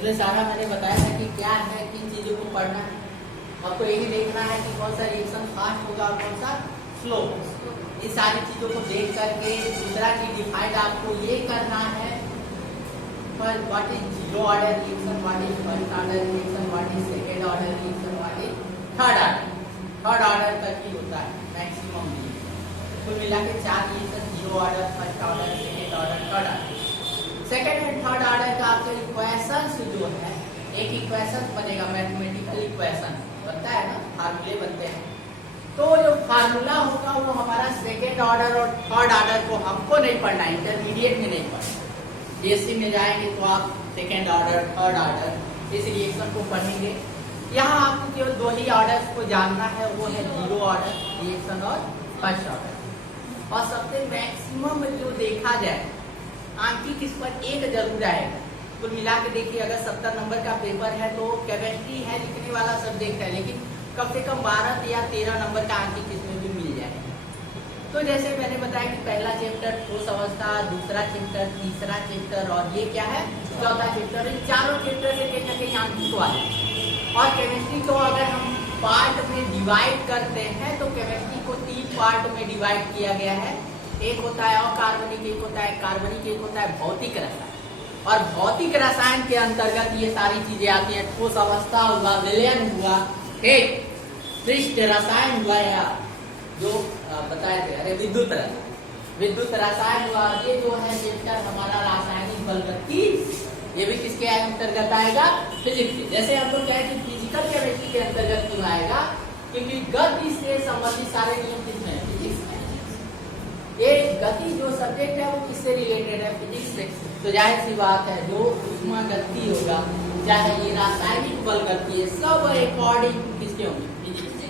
इसमें सारा मैंने बताया है कि क्या है, किन चीजों को पढ़ना है। आपको यही देखना है कि कौन सा रिएक्शन फास्ट होगा और कौन सा स्लो। इन सारी चीजों को देख करके दूसरा की डिफाइंड आपको ये करना है, पर what is zero order reaction, what is first order reaction, what is second order reaction, what is third order. Third order तक ही होता है मैक्सिमम। कुल मिला के 4 reaction, zero order, first order, second order, third order. Second and third order का आपके equations जो है, एक इक्वेशन बनेगा मैथमेटिकल इक्वेशन बनता है ना, फार्मूले बनते हैं। तो जो फार्मूला होगा वो हमारा सेकंड ऑर्डर और थर्ड ऑर्डर को हमको नहीं पढ़ना, इंटरमीडिएट में नहीं पढ़ना। बीएससी में जाएंगे तो आप सेकंड ऑर्डर, थर्ड ऑर्डर इस रिएक्शन को पढ़ेंगे। यहाँ आपको केवल 2 ही ऑर्डर्स को जानना है, वो है जीरो ऑर्डर रिएक्शन और फर्स्ट ऑर्डर। और सबसे मैक्सिमम जो देखा जाए आंकिक इस पर 1 जरूर आएगा। कुल मिला के देखिए, अगर 70 नंबर का पेपर है तो केमिस्ट्री है लिखने वाला सब्जेक्ट है, लेकिन कम से कम 12 या 13 नंबर का आंकिक इसमें भी मिल जाएगा। तो जैसे मैंने बताया कि पहला चैप्टर ठोस अवस्था, दूसरा चैप्टर, तीसरा चैप्टर और ये क्या है चौथा चैप्टर। इन चारों चैप्टर से कहीं ना कहीं आंकिक वाले। और केमिस्ट्री को अगर हम पार्ट में डिवाइड करते हैं तो केमिस्ट्री को 3 पार्ट में डिवाइड किया गया है। एक होता है अकार्बनिक, एक होता है कार्बनिक, एक होता है भौतिक रसायन। और भौतिक रसायन के अंतर्गत ये सारी चीजें आती है। ठोस अवस्था हुआ, विलयन हुआ, एक पृष्ठ रसायन हुआ, या जो बताए थे अरे विद्युत रसायन हुआ। ये जो है चैप्टर हमारा रासायनिक बलगति, ये भी किसके अंतर्गत आएगा, फिजिक्स के। जैसे हम लोग क्या है कि फिजिकल केमिस्ट्री के अंतर्गत क्यों आएगा, क्योंकि गति से संबंधित सारे नियम किसमें है, फिजिक्स में। ये गति जो सब्जेक्ट है वो किससे रिलेटेड है, फिजिक्स से। तो जाहिर सी बात है जो ऊष्मा गति होगा, चाहे ये रासायनिक बल गति है, सब अकॉर्डिंग किसके होंगे, फिजिक्स से।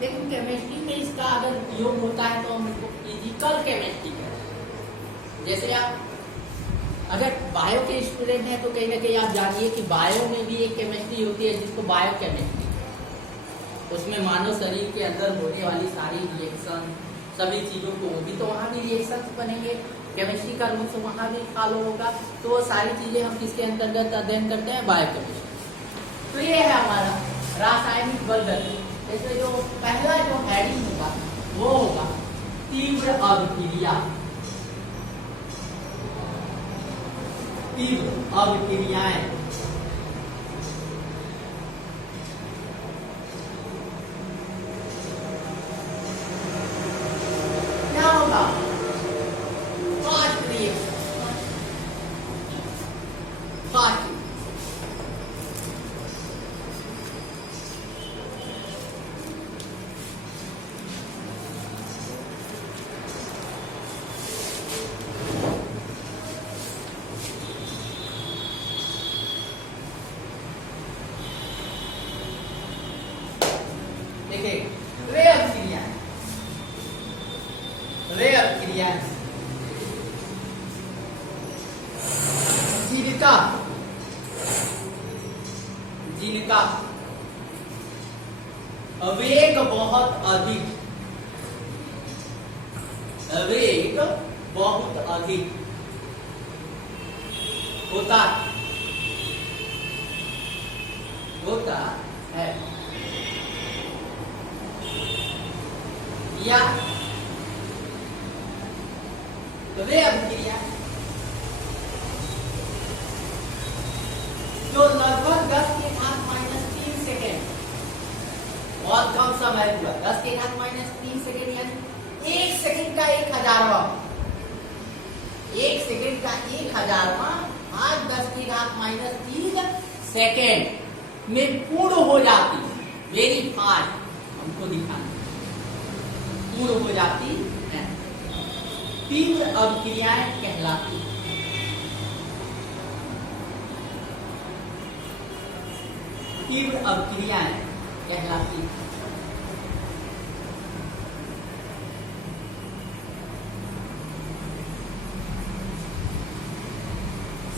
लेकिन केमिस्ट्री में इसका अगर उपयोग होता है तो हम इसको फिजिकल केमिस्ट्री कहते हैं। जैसे आप अगर बायो के स्टूडेंट हैं तो कहीं ना कहीं आप जानिए कि बायो में भी एक केमिस्ट्री होती है जिसको बायो केमिस्ट्री, उसमें मानव शरीर के अंदर होने वाली सारी रिएक्शन, सभी चीजों को, भी तो वहाँ भी रिएक्शन बनेंगे, केमिस्ट्री का रूल्स वहाँ भी फॉलो होगा। तो वो सारी चीजें हम किसके अंतर्गत अध्ययन करते हैं, बायो केमिस्ट्री। तो ये है हमारा रासायनिक बलगति। इसमें जो पहला जो हेडिंग होगा वो होगा तीव्र अभिक्रिया। तीव्र अभिक्रियाएं। क्या होगा, फास्ट रिएक्शन, फास्ट। देखिए रे अभिक्रियाएं, रे अभिक्रियाएं, जिनका जिनका वेग बहुत अधिक, वेग बहुत अधिक होता है, या वे अभिक्रिया जो लगभग 10 के घात -3 सेकेंड, बहुत कम समय हुआ, 10 के घात -3 सेकेंड यानी 1 सेकेंड का 1000वां, 1 सेकेंड का 1000वां आज 10 के घात -3 सेकेंड में पूर्ण हो जाती, वेरी फास्ट हमको दिखाना, पूर्ण हो जाती है, तीव्र अभिक्रियाएं कहलाती है। तीव्र अभिक्रियाएं कहलाती है।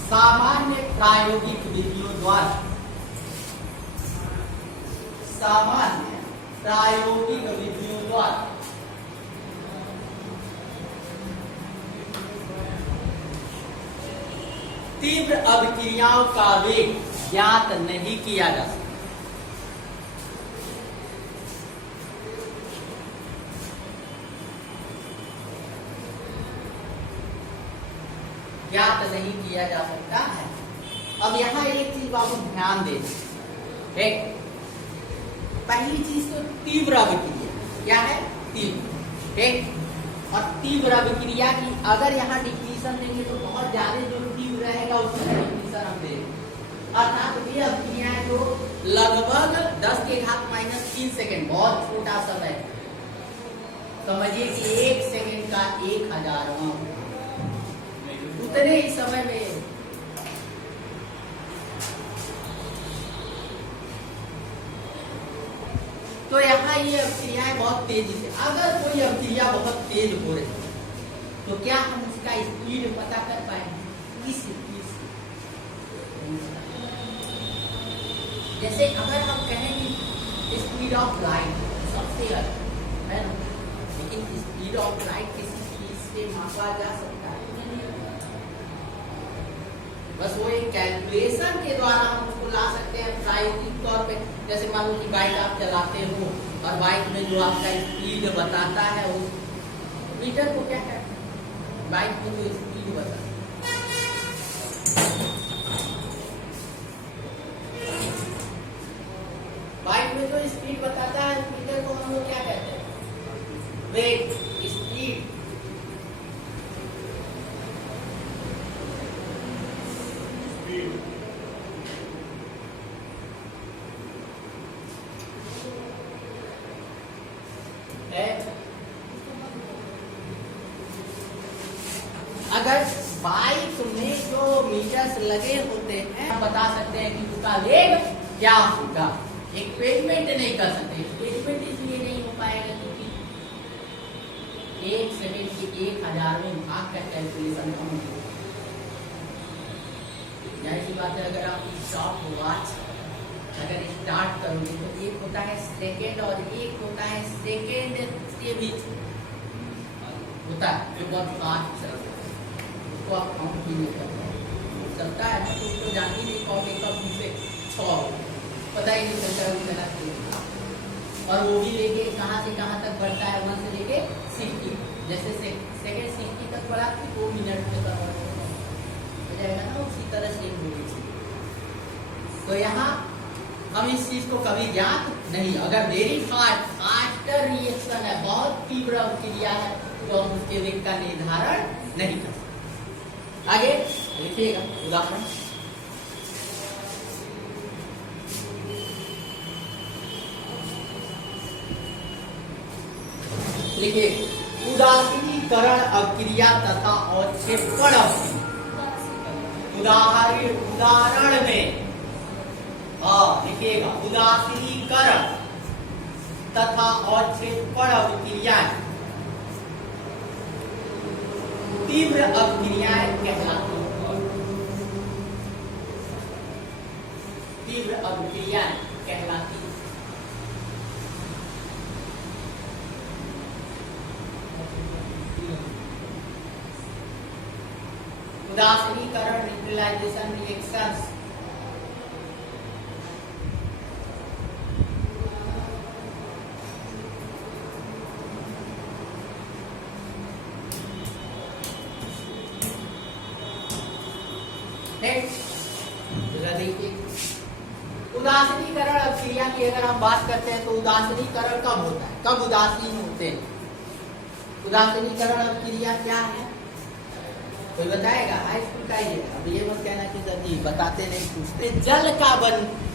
सामान्य प्रायोगिक विधियों द्वारा, सामान्य प्रायोगिक विधियों द्वारा तीव्र अभिक्रियाओं का वेग ज्ञात नहीं किया जा सकता। ज्ञात नहीं किया जा सकता है। अब यहाँ एक चीज बाबू ध्यान दे, एक पहली चीज तो तीव्र अभिक्रिया क्या है, तीव्र, एक और तीव्र अभिक्रिया की अगर यहाँ डिफिनीशन देंगे तो बहुत ज्यादा जो तीव्र रहेगा उसका डिफिनीशन हम देंगे। अर्थात ये अभिक्रिया है जो लगभग 10 के घात -3 सेकेंड, बहुत छोटा समय, समझिए कि 1 सेकेंड का 1000वां, उतने ही समय में तो यहाँ ये अभिक्रियाएं बहुत तेजी से, अगर कोई अभिक्रिया बहुत तेज हो रही है तो क्या हम उसका स्पीड पता कर पाएंगे? इस जैसे अगर हम कहें कि स्पीड ऑफ लाइट सबसे अधिक है ना, लेकिन स्पीड ऑफ लाइट किसी चीज से मापा जा सकता है? बस वो एक कैलकुलेशन के द्वारा हम उसको ला सकते हैं प्रायोगिक तौर पे। जैसे मान लो कि बाइक आप चलाते हो और बाइक में जो आपका स्पीड बताता है उस मीटर को क्या कहते हैं? बाइक में जो स्पीड बताता है, बाइक में जो स्पीड बताता है उस मीटर को हम लोग क्या कहते हैं? वेग, स्पीड। अगर बाइक में जो मीटर्स लगे होते हैं हम बता सकते हैं कि उसका वेग क्या होगा। एक्सपेरिमेंट नहीं कर सकते, एक्सपेरिमेंट इसलिए नहीं हो पाएगा क्योंकि 1 सेकेंड के 1000वें भाग का कैलकुलेशन हम ऐसी बात है। अगर आप स्टॉप वॉच अगर स्टार्ट करोगे तो एक होता है सेकेंड और एक होता है सेकेंड से भी होता है जो बहुत फास्ट चलता है, उसको आप काउंट भी नहीं करते चलता है ना, तो उसको जान ही नहीं पाओगे कब से 6 पता ही नहीं चलता है उतना क्यों। और वो भी लेके कहाँ से कहाँ तक बढ़ता है, 1 से लेके 60, जैसे सेकेंड 60 तक बढ़ा तो 2 मिनट में कन्वर्ट हो जाएगा ना, उसी तरह से होगी। तो यहाँ हम इस चीज को कभी ज्ञात नहीं, अगर वेरी फास्टर रिएक्शन है, बहुत तीव्र अभिक्रिया है तो हम उसके वेग का निर्धारण नहीं कर सकते। आगे लिखिएगा उदाहरण, लिखिए उदासीनीकरण अभिक्रिया तथा अवक्षेपण अभिक्रिया। उदाहरण में लिखिएगा उदासीनीकरण तथा अवक्षेपण अभिक्रियाएं तीव्र अभिक्रियाएं कहलाती हैं। तीव्र अभिक्रियाएं कहलाती हैं। उदासीनीकरण न्यूट्रलाइजेशन रिएक्शंस उदासीनीकरण अभिक्रिया की अगर हम बात करते हैं तो उदासीनीकरण कब होता है, कब उदासीन होते हैं? उदासीनीकरण अभिक्रिया क्या है कोई बताएगा? हाई स्कूल का ही है, अब ये मत कहना कि सर बताते नहीं पूछते। जल का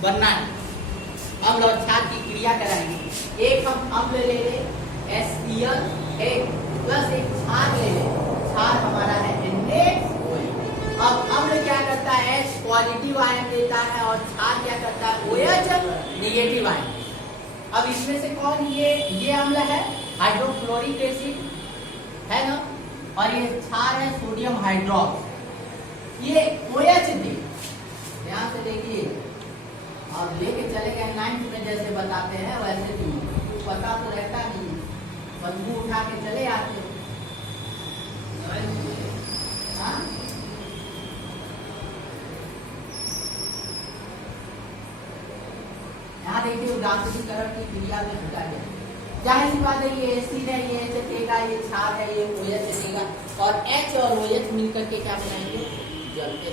बनना है, अम्ल और क्षार की क्रिया कराएंगे। एक हम अम्ल ले ले HCl प्लस एक क्षार ले ले, क्षार हमारा है NaOH। अब अम्ल क्या करता है, H पॉजिटिव आयन देता है और क्षार क्या करता है, OH निगेटिव आयन। अब इसमें से कौन ये अम्ल है हाइड्रोक्लोरिक एसिड है ना, और ये क्षार है सोडियम हाइड्रोक्स। ये OH दी, ध्यान से देखिए और लेके चले गए 9th में जैसे बताते हैं वैसे नहीं, पता तो रहता नहीं, बंदूक उठा के चले आते। दांतनीकरण की क्रिया में हटा गया। जाहिर सी बात है ये एसिड है, ये चटेगा, ये क्षार है, ये OH चटेगा और H और OH मिलकर के क्या बनाएंगे, जल के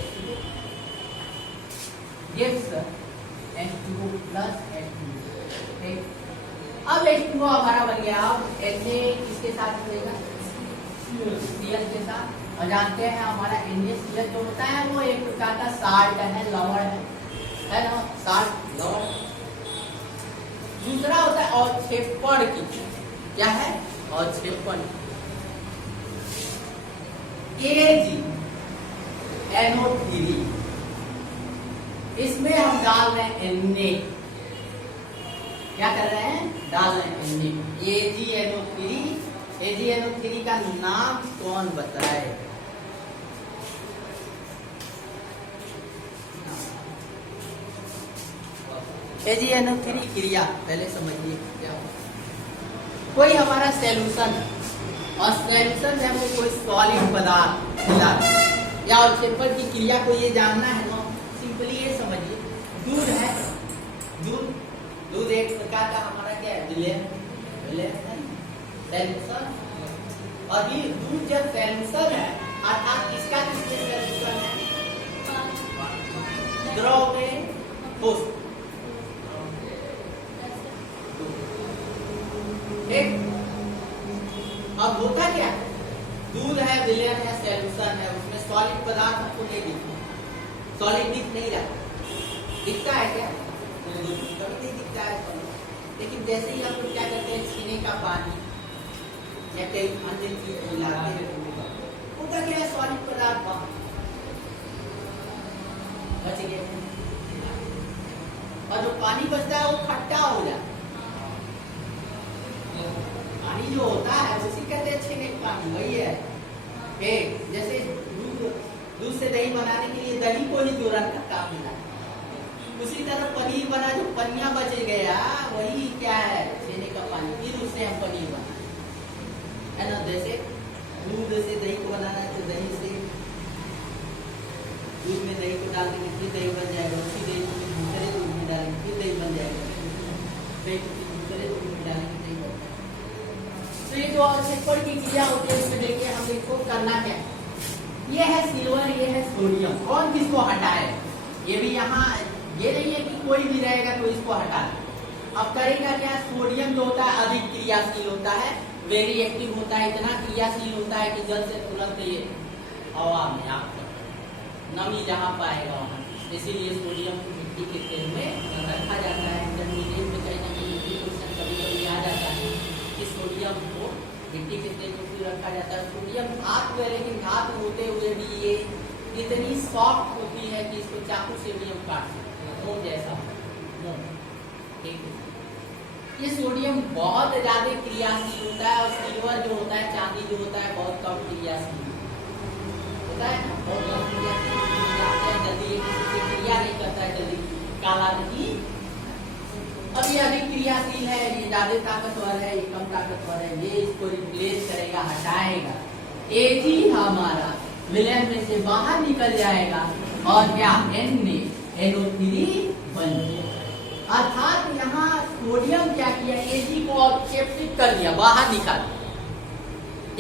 gives H2O plus H2O। अब H2O हमारा बन गया। अब Na किसके साथ जुड़ेगा, Cl के साथ। और जानते हैं हमारा NaCl जो होता है वो एक प्रकार का साल्ट है, लवण है ना, साल्ट लवण। दूसरा होता है अवक्षेपण की, क्या है अवक्षेपण, AgNO3। इसमें हम डाल रहे हैं Na, क्या कर रहे हैं, डाल रहे हैं Na। AgNO3 का नाम कौन बताए, AgNO3 क्रिया पहले समझिए क्या होता है। कोई हमारा सॉल्यूशन और सॉल्यूशन है वो कोई सॉलिड पदार्थ मिला या अवक्षेपण की क्रिया को ये जानना है ना, सिंपली ये समझिए। दूध है, दूध एक प्रकार का हमारा क्या है, विलेय सॉल्यूशन। और ये दूध जब सॉल्यूशन है अर्थात किसका किसके सॉल्यूशन है, द्रव में ठोस। अब होता क्या, दूध है, विलयन है, सॉल्यूशन है, उसमें सॉलिड पदार्थ हमको नहीं दिखता, सॉलिड नहीं रहा, दिखता है क्या, कभी नहीं दिखता है। लेकिन जैसे ही हम लोग क्या करते हैं, छीने का पानी या कई अन्य चीज मिलाते हैं, होता क्या है, सॉलिड पदार्थ बच गया और जो पानी बचता है वो खट्टा हो जाता है। पानी जो होता है उसी कहते हैं छेने का पानी, वही है। जैसे दूध से दही बनाने के लिए दही को ही जोड़न का काम मिला, उसी तरह पनीर बना, जो पनिया बच गया वही क्या है, छेने का पानी, फिर उससे हम पनीर बना है ना। जैसे दूध से दही को बनाना है तो दही से दूध में दही को डाल देंगे फिर दही बन जाएगा, उसी दही को दूसरे दूध में डालेंगे फिर दही बन जाएगा, दही को दूसरे दूध में डालेंगे दही बन जाएगा। तो ये जो अवक्षेपण की क्रिया होती है इसमें देखिए हम देखो करना क्या है, ये है सिल्वर, ये है सोडियम, कौन किसको हटाए, ये भी यहाँ ये नहीं है कि कोई भी रहेगा तो इसको हटा दे। अब करेगा क्या, सोडियम जो होता है अधिक क्रियाशील होता है, वेरी एक्टिव होता है, इतना क्रियाशील होता है कि जल से तुरंत ये हवा में आप नमी जहाँ पाएगा वहाँ, इसीलिए सोडियम को मिट्टी के तेल में रखा जाता है। इंटरमीडिएट में कहीं ना कहीं क्वेश्चन कभी कभी आ जाता है कि सोडियम को मिट्टी के तेल में क्यों रखा जाता है। सोडियम धातु है, लेकिन धातु होते हुए भी ये इतनी सॉफ्ट होती है कि इसको चाकू से भी हम काट सकते हैं, मोम जैसा ठीक है। ये सोडियम बहुत ज्यादा क्रियाशील होता है और सिल्वर जो होता है, चांदी जो होता है, बहुत कम क्रियाशील होता है ना, बहुत कम क्रियाशील, जल्दी क्रिया नहीं करता है, जल्दी काला नहीं। अब ये अधिक क्रियाशील है, ये ज्यादा ताकतवर है, ये कम ताकतवर है, ये इसको रिप्लेस करेगा, हटाएगा। Ag हमारा विलयन में से बाहर निकल जाएगा और क्या, NaNO3 बन जाएगा। अर्थात यहाँ सोडियम क्या किया, Ag को अवक्षेपित कर दिया, बाहर निकाल,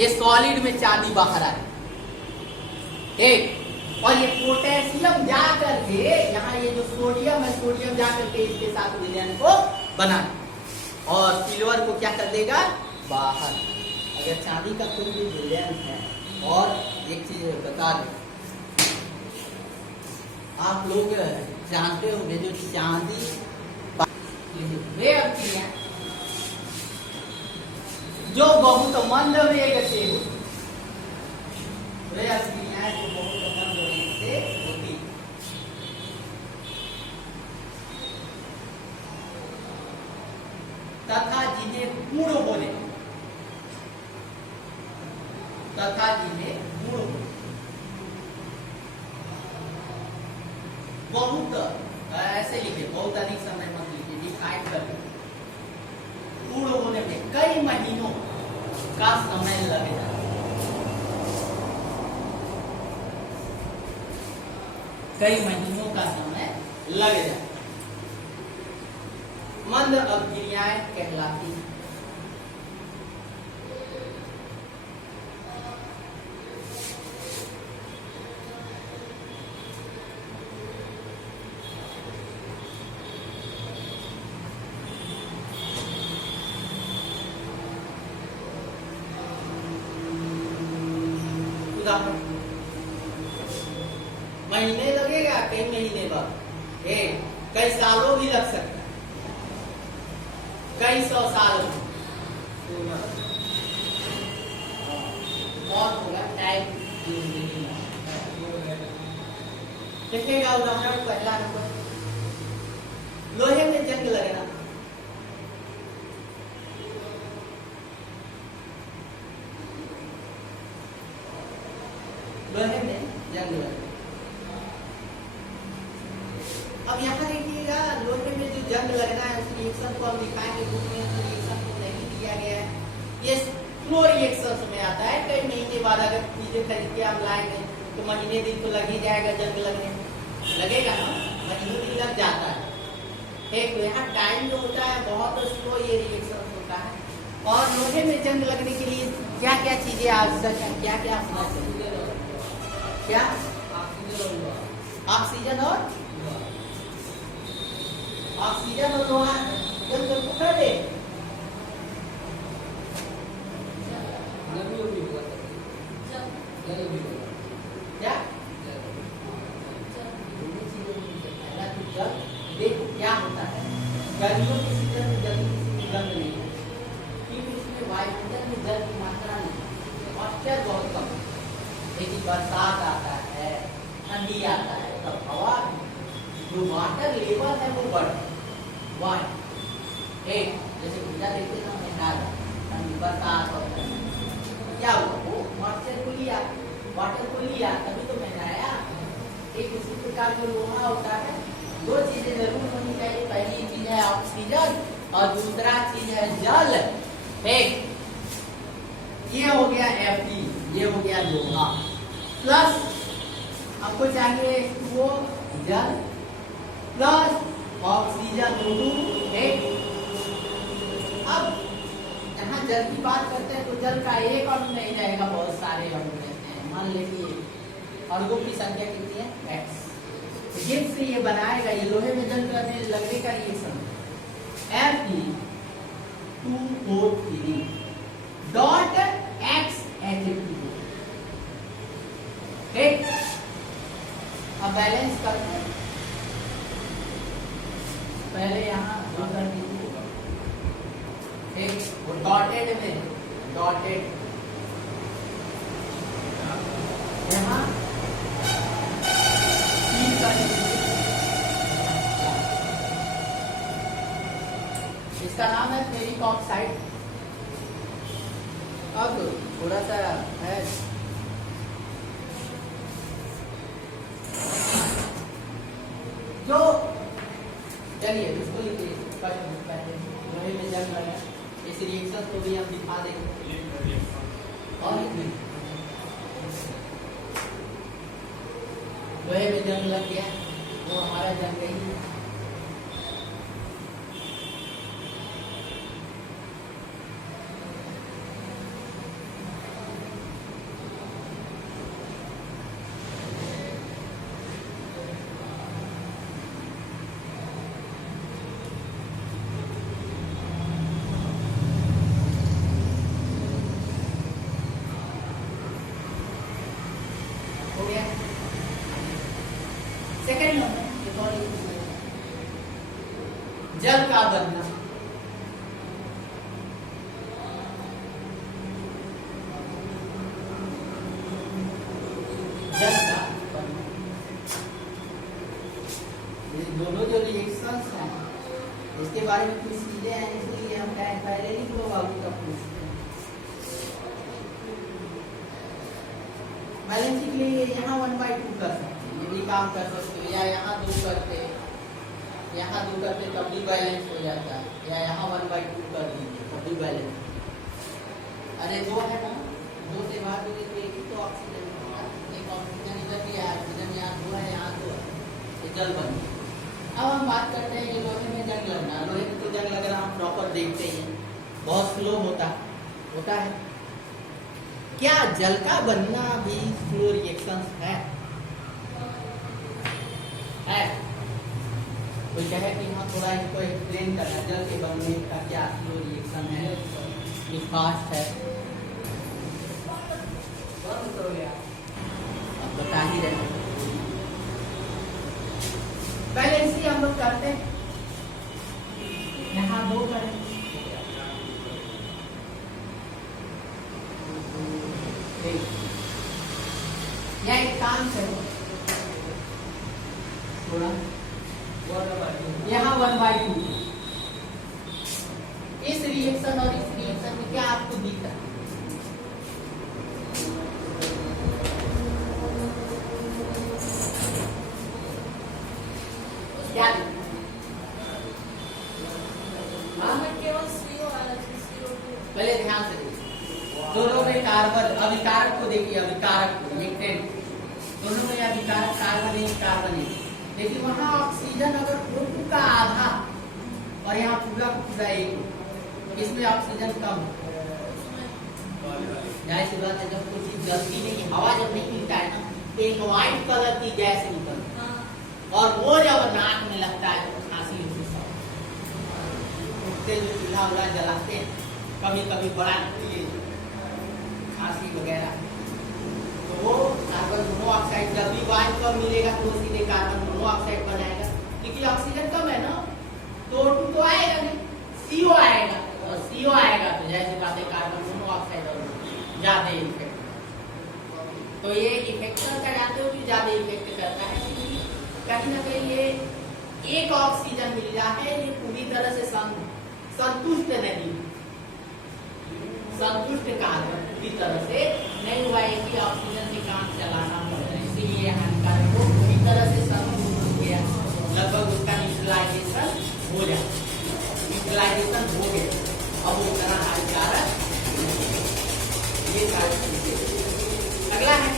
ये सॉलिड में चांदी बाहर आई, ठीक। और ये पोटेशियम जाकर के यहाँ ये जो सोडियम है, सोडियम जाकर के इसके साथ विलयन को बना और सिल्वर को क्या कर देगा, बाहर। अगर चांदी का कोई भी विलयन है, और एक चीज बता दें, आप लोग जानते होंगे जो चांदी वे क्रिया जो बहुत मंद वेग से होती, वे क्रिया जो बहुत मंद वेग से होती, तथा जिन्हें पूर्ण बोले, तथा जिन्हें पूर्ण बोले, बहुत ऐसे लिखे, बहुत अधिक समय मत लिखिए, डिफाइन कर पूर्ण होने में कई महीनों का समय लगेगा। कई महीनों का समय लगेगा। मंद अवगिरियाएं कहलाती हैं। उदाहरण, महीने लगेगा, कई महीने बाद, कई सालों भी लग सकता है, कई 100 साल और होगा टाइम। देखिएगा उदाहरण पहला नंबर, लोहे में जंग लगना। लोहे में जंग लगना। अब यहाँ देखिएगा लोहे में जो जंग लगना है उस रिएक्शन को हम दिखाएंगे, रिएक्शन को नहीं दिया गया है, ये स्लो रिएक्शन में आता है। कई महीने बाद अगर चीजें खरीद के हम लाएंगे तो महीने दिन तो लग ही जाएगा, जंग लगने लगेगा ना, महीने दिन लग जाता है। एक तो यहाँ टाइम जो होता है बहुत स्लो ये रिएक्शन होता है। और लोहे में जंग लगने के लिए क्या क्या चीजें आवश्यक है, क्या क्या होना चाहिए? क्या? ऑक्सीजन और ऑक्सीजन और लोहा जल को पकड़ ले। क्या? देखो क्या होता है, गर्मियों के सीजन में जल की गंध नहीं है क्योंकि उसमें वायुमंडल में जल की मात्रा नहीं, मॉइस्चर बहुत कम है। लेकिन बरसात आता है, ठंडी आता है, तब हवा जो वाटर लेवल है वो बढ़ता है। जैसे पूजा देखते ना मेहनत ठंडी बरसात और क्या हुआ, वो मॉइस्चर को लिया, वाटर को लिया, तभी तो महंगाया। एक उसी प्रकार जो लोहा होता है, दो चीजें जरूर होनी चाहिए, पहली चीज है ऑक्सीजन और दूसरा चीज है जल। एक ये हो गया Fe, ये हो गया लोहा, प्लस आपको चाहिए वो जल प्लस ऑक्सीजन O2। अब यहाँ जल की बात करते हैं तो जल का एक अणु नहीं रहेगा, बहुत सारे अणु रहते हैं। मान लीजिए अणुओं की संख्या कितनी है? X। से ये बनाएगा, ये लोहे में जंग लगने का reaction Fe2O3 dot X H2O। ठीक, अब बैलेंस करते हैं। पहले यहाँ दो कर दीजिए, ठीक, वो डॉटेड में डॉटेड यहाँ इसका नाम है फेरिक ऑक्साइड। अब थोड़ा सा है जो, चलिए इसको लिखिए पहले, लोहे में जंग लगा, इस रिएक्शन को भी हम दिखा देंगे। और लोहे में जंग लग गया, वो हमारा जंग ही है। सेकेंड नंबर जल का बनना। जल का बनना, ये दोनों जो रिएक्शंस हैं इसके बारे में कुछ चीजें हैं, इसलिए हम पहले ही दो बाबू का पूछते हैं। बैलेंसिंग के लिए यहाँ 1/2 कर सकते हैं, ये भी काम कर सकते हो, या यहाँ 2 करते, यहाँ 2 करते तब भी बैलेंस हो जाता है, या यहाँ 1/2 कर दीजिए तब भी बैलेंस। अरे 2 है ना, 2 से भाग दोगे तो एक ही तो ऑक्सीजन होगा, एक ऑक्सीजन इधर भी है, ऑक्सीजन यहाँ 2 है, यहाँ 2 है, ये जल बन गया। अब हम बात करते हैं ये लोहे में जंग लगना। लोहे में मुझे लग रहा हम प्रॉपर देखते ही हैं, बहुत स्लो होता है। क्या जल का बनना भी स्लो रिएक्शन है? कोई कहे कि हाँ थोड़ा इनको एक्सप्लेन करना, जल के बनने का क्या स्लो रिएक्शन है, ये फास्ट है? अब बता ही रहे, पहले इसी हम लोग करते हैं, यहाँ 2 करें, यह एक काम से थोड़ा यहाँ 1/2 इस रिएक्शन और इस रिएक्शन में क्या आपको दिख रहा है? क्या पहले ध्यान से देखिए, दोनों में कार्बन, अभिकारक को देखिए, अभिकारक को दोनों में अभिकारक कार्बन है। लेकिन वहाँ ऑक्सीजन अगर O2 का आधा और यहाँ पूरा पूरा 1, इसमें ऑक्सीजन कम, जाहिर सी बात है जब कोई चीज जलती नहीं, हवा जब नहीं मिलता है ना, तो एक व्हाइट कलर की गैस निकलती है, और वो जब नाक में लगता है तो खांसी होती है। उठते जो चूल्हा उल्हा जलाते हैं, कभी कभी बड़ा खांसी वगैरह, तो वो कार्बन मोनोऑक्साइड जब भी वायु कम मिलेगा तो सीधे कार्बन मोनोऑक्साइड बनाएगा, क्योंकि ऑक्सीजन कम है ना, तो O2 तो आएगा नहीं, CO आएगा, और CO आएगा तो जैसे बात है कार्बन मोनोऑक्साइड और ज्यादा इफेक्ट। तो ये इफेक्शन का जानते हो कि ज्यादा इफेक्ट करता है, कहीं ना कहीं ये एक ऑक्सीजन मिल रहा है, ये पूरी तरह से संतुष्ट नहीं, संतुष्ट कार्बन पूरी तरह से नहीं हुआ है कि ऑक्सीजन से काम चलाना पड़ रहा है, इसीलिए हानिकारक को पूरी तरह से संतुष्ट हो गया, लगभग उसका न्यूट्रलाइजेशन हो गया, अब वो इतना हानिकारक। ये अगला है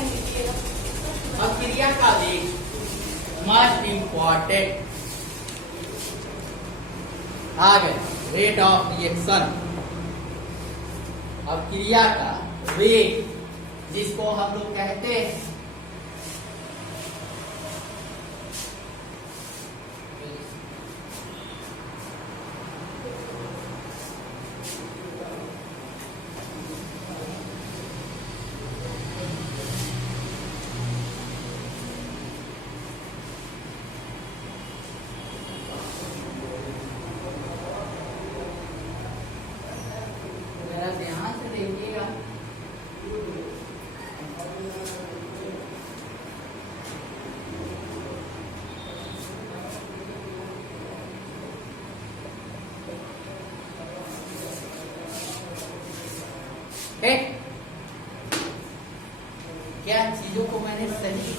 अब क्रिया का वेग, मस्ट इम्पॉर्टेंट आ गए, रेट ऑफ रिएक्शन। अब क्रिया का वेग जिसको हम लोग कहते हैं क्या चीजों को मैंने सही।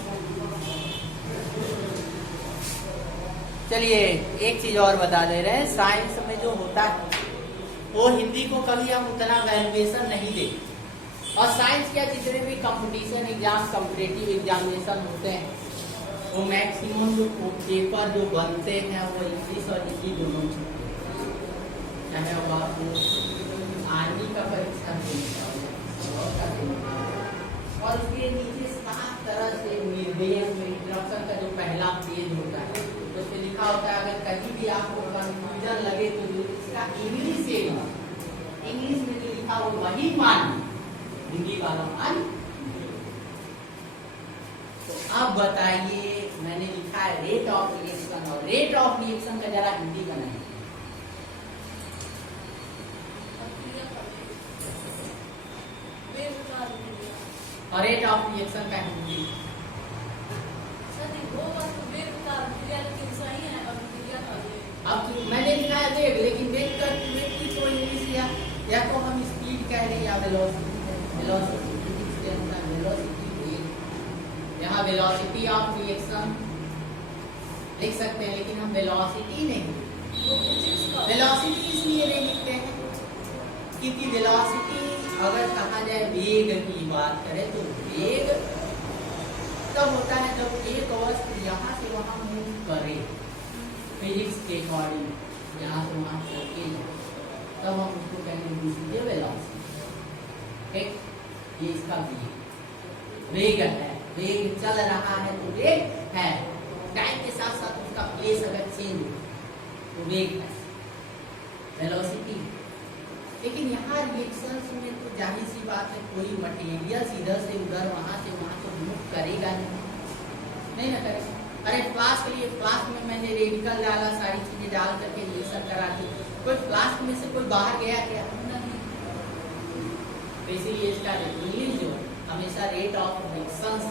चलिए एक चीज और बता दे रहे हैं, साइंस में जो होता है वो हिंदी को कभी हम उतना वैल्यूएशन नहीं देते, और साइंस के जितने भी कंपटीशन एग्जाम, कॉम्पिटिटिव एग्जामिनेशन होते हैं, वो मैक्सिमम जो पेपर जो बनते हैं वो इंग्लिश और हिंदी दोनों में, चाहे वो आप आर्मी का परीक्षा और उसके नीचे 7 तरह से निर्देश में इंस्ट्रक्शन का जो पहला पेज होता है उसमें लिखा होता है, अगर कहीं भी आपको कंफ्यूजन लगे तो इसका इंग्लिश में जो लिखा हो वही मान, हिंदी वाला मान। तो अब बताइए, मैंने लिखा है रेट ऑफ रिएक्शन, और रेट ऑफ रिएक्शन का जरा हिंदी का नहीं, और रेट ऑफ रिएक्शन का हिंदी अब मैंने लिखा है वेग, लेकिन वेग का की तो इंग्लिश या तो हम स्पीड कह लें या वेलोसिटी यहाँ वेलोसिटी ऑफ रिएक्शन लिख सकते हैं, लेकिन हम वेलोसिटी नहीं, वेलोसिटी इसलिए नहीं लिखते हैं क्योंकि वेलोसिटी अगर कहा जाए वेग की बात करें तो वेग तब होता है जब एक वस्तु यहाँ से वहाँ मूव करे फिजिक्स के अकॉर्डिंग, यहाँ से वहाँ चलके तब हम उसको कहेंगे दिस इज वेलोसिटी। ठीक, ये इसका वेग है, वेग चल रहा है तो वेग है, टाइम के साथ साथ उसका प्लेस अगर चेंज हो तो वेग है, वेलोसिटी। लेकिन यहाँ रिएक्शंस में तो जाहिर सी बात है कोई मटेरियल इधर से उधर वहाँ से वहाँ तो मूव करेगा नहीं ना करेगा। अरे फ्लास्क लिए, फ्लास्क में मैंने रेडिकल डाला, सारी चीजें डाल करके ये सब करा दी, कोई फ्लास्क में से कोई बाहर गया क्या? नहीं। तो इसीलिए इसका इंग्लिश जो हमेशा रेट ऑफ रिएक्शंस,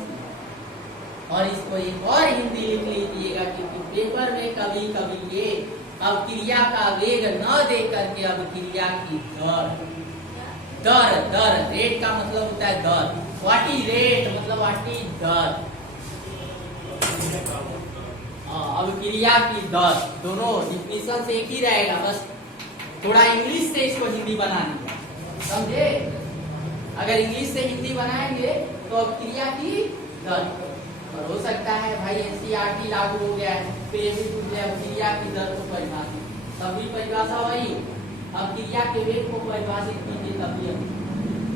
और इसको एक और हिंदी लिख लीजिएगा क्योंकि पेपर में कभी कभी ये अब क्रिया का वेग न दे करके अब क्रिया की दर, दर दर, रेट का मतलब होता है दर, व्हाट इज रेट मतलब व्हाट इज दर, अब क्रिया की दर, दोनों डिफिनेशन से एक ही रहेगा, बस थोड़ा इंग्लिश से इसको हिंदी बनानी है, समझे? अगर इंग्लिश से हिंदी बनाएंगे तो अब क्रिया की दर, और हो सकता है भाई एनसीईआरटी लागू हो गया है फिर ये भी पूछ लिया क्रिया की दर को परिभाषित, तब भी परिभाषा वही, अब क्रिया के वेग को परिभाषित कीजिए तभी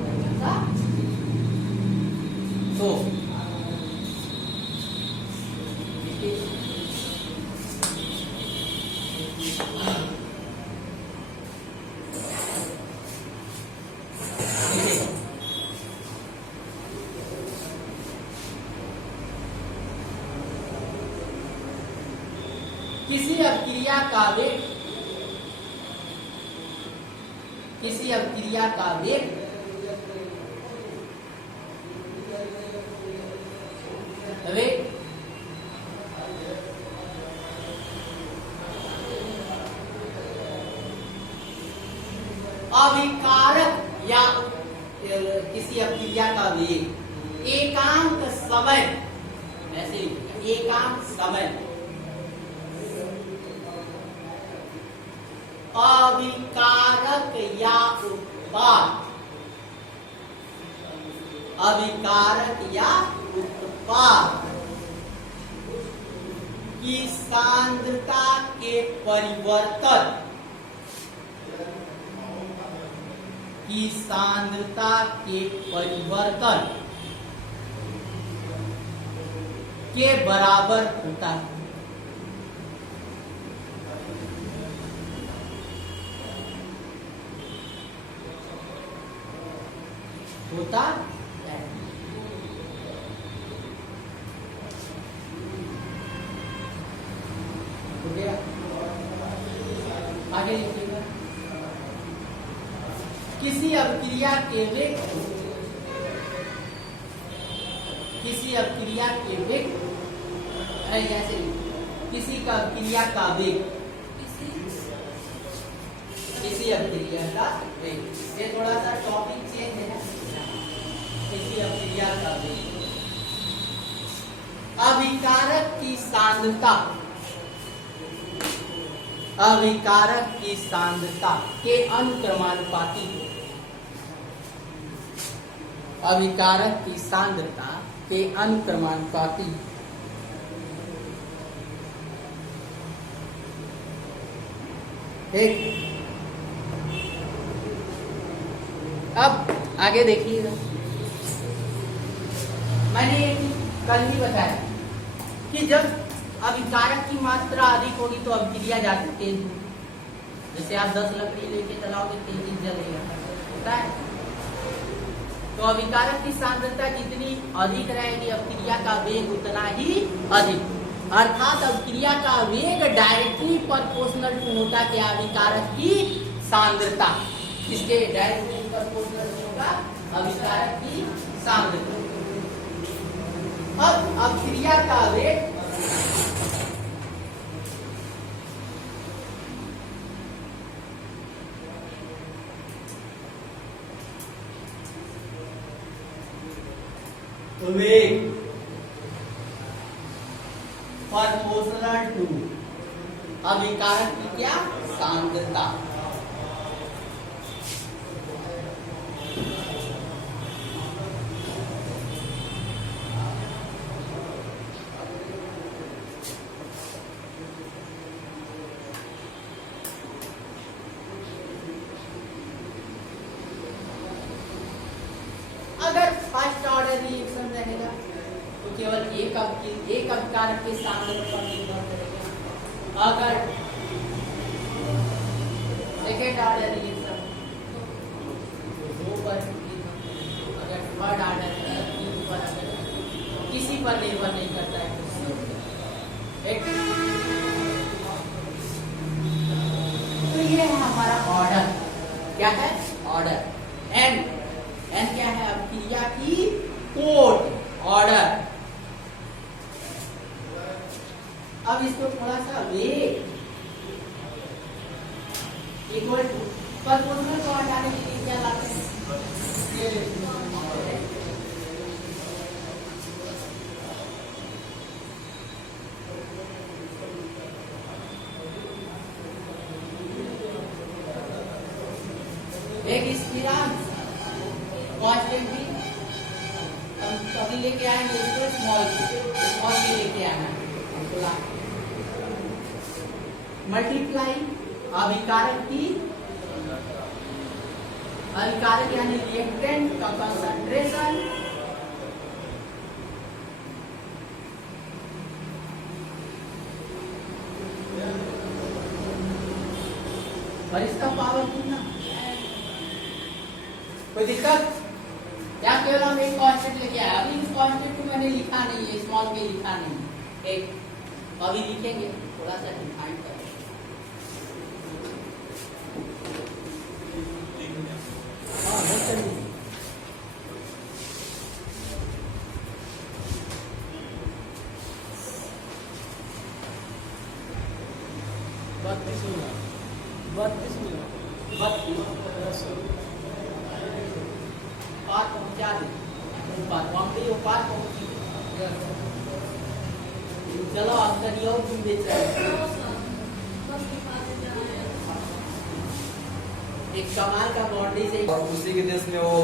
परिभाषा। तो किसी अपक्रिया का वेग, किसी अपक्रिया का वेग अभिकारक या किसी अपक्रिया का वेग एकांक समय, ऐसे एकांक समय अभिकारक या उत्पाद, अभिकारक या उत्पाद की सांद्रता के परिवर्तन, की सांद्रता के परिवर्तन के बराबर होता है। होता है। हो गया, आगे लिखिएगा। किसी अपक्रिया के वेग, किसी अपक्रिया के वेग, जैसे किसी का अपक्रिया का वेग, किसी अपक्रिया का वेग, ये थोड़ा सा टॉपिक चेंज है ना, किसी अपक्रिया का वेग अभिकारक की सांद्रता, अभिकारक की सांद्रता के अनुक्रमानुपाती, अभिकारक की सांद्रता के अनुक्रमानुपाती ठीक। अब आगे देखिएगा, मैंने कल ही बताया कि जब अभिकारक की मात्रा अधिक होगी तो अभिक्रिया जाती तेज होगी। जैसे आप 10 लकड़ी लेके चलाओगे तेजी जलेगा, होता है। तो अभिकारक की सांद्रता जितनी अधिक रहेगी अभिक्रिया का वेग उतना ही अधिक, अर्थात अभिक्रिया का वेग डायरेक्टली प्रोपोर्शनल टू होता है अभिकारक की सांद्रता, इसके डायरेक्टली प्रोपोर्शनल होगा अभिकारक की सांद्रता। अब अभिक्रिया का वेग प्रोपोर्शनल टू अभिकारक की क्या सांद्रता। अगर फर्स्ट ऑर्डर रिएक्शन रहेगा तो केवल एक अभिकारक के सामने पर निर्भर करेगा। अगर सेकेंड ऑर्डर रिएक्शन दो पर, अगर थर्ड ऑर्डर तीन पर, अगर किसी पर निर्भर नहीं करता है। तो ये है हमारा ऑर्डर। क्या है? ऑर्डर। एन क्या है? अभिक्रिया की कोट, ऑर्डर। अब इसको थोड़ा सा वेट इक्वल टू परपोर्शनल को हटाने के लिए क्या लाते हैं? एक स्थिरांक कांस्टेंट भी हम कभी लेके आएंगे, इसको स्मॉल भी लेके आना मल्टीप्लाई अभिकारक यानी रिएक्टेंट का कंसंट्रेशन और इसका पावर कितना। कोई दिक्कत? क्या केवल हम एक कांस्टेंट लेके आए? अभी इस कांस्टेंट को मैंने लिखा नहीं है, स्मॉल के लिखा नहीं है, एक अभी लिखेंगे, थोड़ा सा डिफाइन करें। चलो आप करिए और तुम बेच रहे हो। एक कमाल का बाउंड्री से और उसी के देश में वो